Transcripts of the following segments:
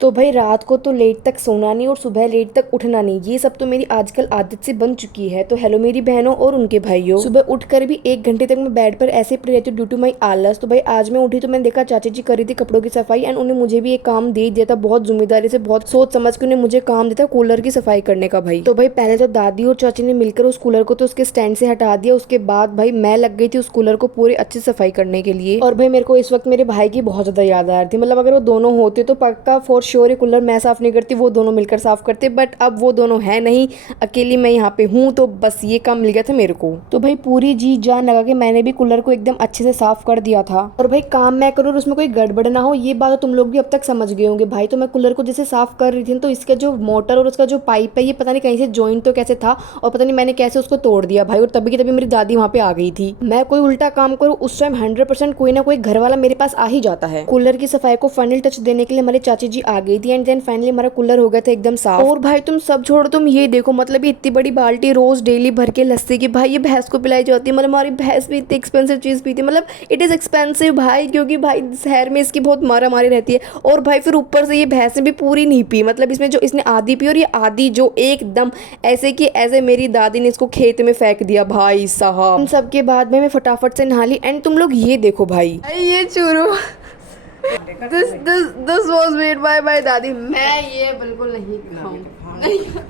तो भाई रात को तो लेट तक सोना नहीं और सुबह लेट तक उठना नहीं, ये सब तो मेरी आजकल आदत से बन चुकी है। तो हेलो मेरी बहनों और उनके भाइयों, सुबह उठकर भी 1 घंटे तक मैं बेड पर ऐसे पड़ी रहती हूँ ड्यू टू माई आलस। तो भाई आज मैं उठी तो मैंने देखा चाची जी कर रही थी कपड़ों की सफाई एंड उन्हें मुझे भी एक काम दे दिया था, बहुत जिम्मेदारी से, बहुत सोच समझ के उन्हें मुझे काम दिया था कूलर की सफाई करने का। भाई तो भाई पहले तो दादी और चाची ने मिलकर उस कूलर को तो उसके स्टैंड से हटा दिया, उसके बाद भाई मैं लग गई थी उस कूलर को पूरी अच्छी सफाई करने के लिए। और भाई मेरे को इस वक्त मेरे भाई की बहुत ज्यादा याद आ रही थी, मतलब अगर वो दोनों होते तो पक्का फॉर श्योर ये कूलर मैं साफ नहीं करती, वो दोनों मिलकर साफ करते। बट अब वो दोनों है नहीं, अकेली मैं यहाँ पे हूँ, तो बस ये काम मिल गया था मेरे को। तो भाई पूरी जी जान लगा के मैंने भी कूलर को एकदम अच्छे से साफ कर दिया था। और भाई काम मैं करूँ और उसमें कोई गड़बड़ ना हो, ये बात तो तुम लोग भी अब तक समझ गए होंगे। भाई तो मैं कूलर को जैसे साफ कर रही थी तो इसका जो मोटर और उसका जो पाइप है ये पता नहीं कहीं से ज्वाइंट तो कैसे था और पता नहीं मैंने कैसे उसको तोड़ दिया भाई। और तभी की तभी मेरी दादी वहाँ पे आ गई थी। मैं कोई उल्टा काम करूँ उस टाइम 100% कोई ना कोई घर वाला मेरे पास आ ही जाता है। कूलर की सफाई को फाइनल टच देने के लिए हमारी चाची जी आ गई थी एंड देन फाइनली हमारा कूलर हो गया था एकदम साफ। और भाई तुम सब छोड़ो, तुम ये देखो, मतलब ये इतनी बड़ी बाल्टी रोज डेली भर के लस्सी की भाई ये भैंस को पिलाई जाती है। मतलब हमारी भैंस भी इतनी एक्सपेंसिव चीज पीती है, मतलब इट इज एक्सपेंसिव भाई, क्योंकि भाई शहर में इसकी बहुत मारा मारी रहती है। और भाई फिर ऊपर से ये भैंस ने भी पूरी नहीं पी, मतलब इसमें जो इसने आधी पी और ये आधी जो एकदम ऐसे कि ऐसे मेरी दादी ने इसको खेत में फेंक दिया भाई साहब। इन सब के बाद में मैं फटाफट से नहा ली एंड तुम लोग ये देखो भाई ये Churu this was made by my दादी। मैं ये बिल्कुल नहीं खाऊंगी।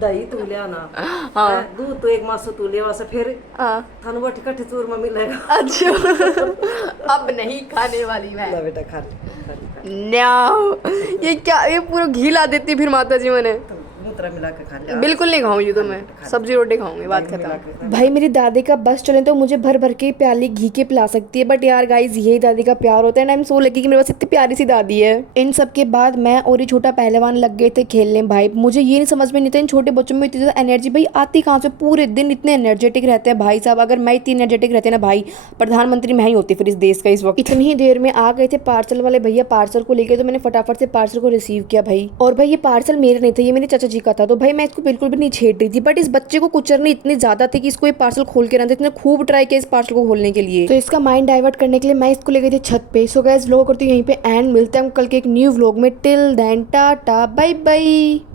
दही तू ले आना, हाँ दूध तो एक मासो तू ले वैसे फिर हाँ थानू बट कट्ठे चूर में मिलेगा। अच्छा अब नहीं खाने वाली मैं। ना बेटा खा ले। नो ये क्या, ये पूरा घी ला देती फिर माता जी मैंने। मूत्रा मिला के खा ले। बिल्कुल नहीं खाऊंगी तो मैं सब्जी रोटी खाऊंगी, बात खत्म। भाई मेरी दादी का बस चले तो मुझे भर भर के प्याली घी के पिला सकती है, बट यार गाइस यही दादी का प्यार होता है and I am so lucky कि मेरे पास इतनी प्यारी सी दादी है। इन सब के बाद मैं और ये छोटा पहलवान लग गए थे खेलने। भाई मुझे ये नहीं समझ में नहीं था इन छोटे बच्चों में इतनी ज्यादा एनर्जी भाई आती कहाँ से, पूरे दिन इतने एनर्जेटिक रहते हैं भाई साहब। अगर मैं इतनी एनर्जेटिक रहती ना भाई, प्रधानमंत्री मैं ही होती फिर इस देश का इस वक्त। इतनी ही देर में आ गए थे पार्सल वाले भैया पार्सल को लेकर, तो मैंने फटाफट से पार्सल को रिसीव किया भाई। और भाई ये पार्सल मेरे नहीं था, ये मेरे चाचा जी का था। तो भाई मैं इसको बिल्कुल भी नहीं छेड़ रही थी, बट इस बच्चे को कुचरने इतने ज्यादा थे कि इसको ये पार्सल खोल के रखते, इतने खूब ट्राई किया इस पार्सल को खोलने के लिए। तो इसका माइंड डाइवर्ट करने के लिए मैं इसको ले गई थी छत पे। सो गाइस व्लॉग करती हूँ यहीं पे एंड मिलते हैं कल के एक न्यू व्लॉग में। Till then tata bye bye.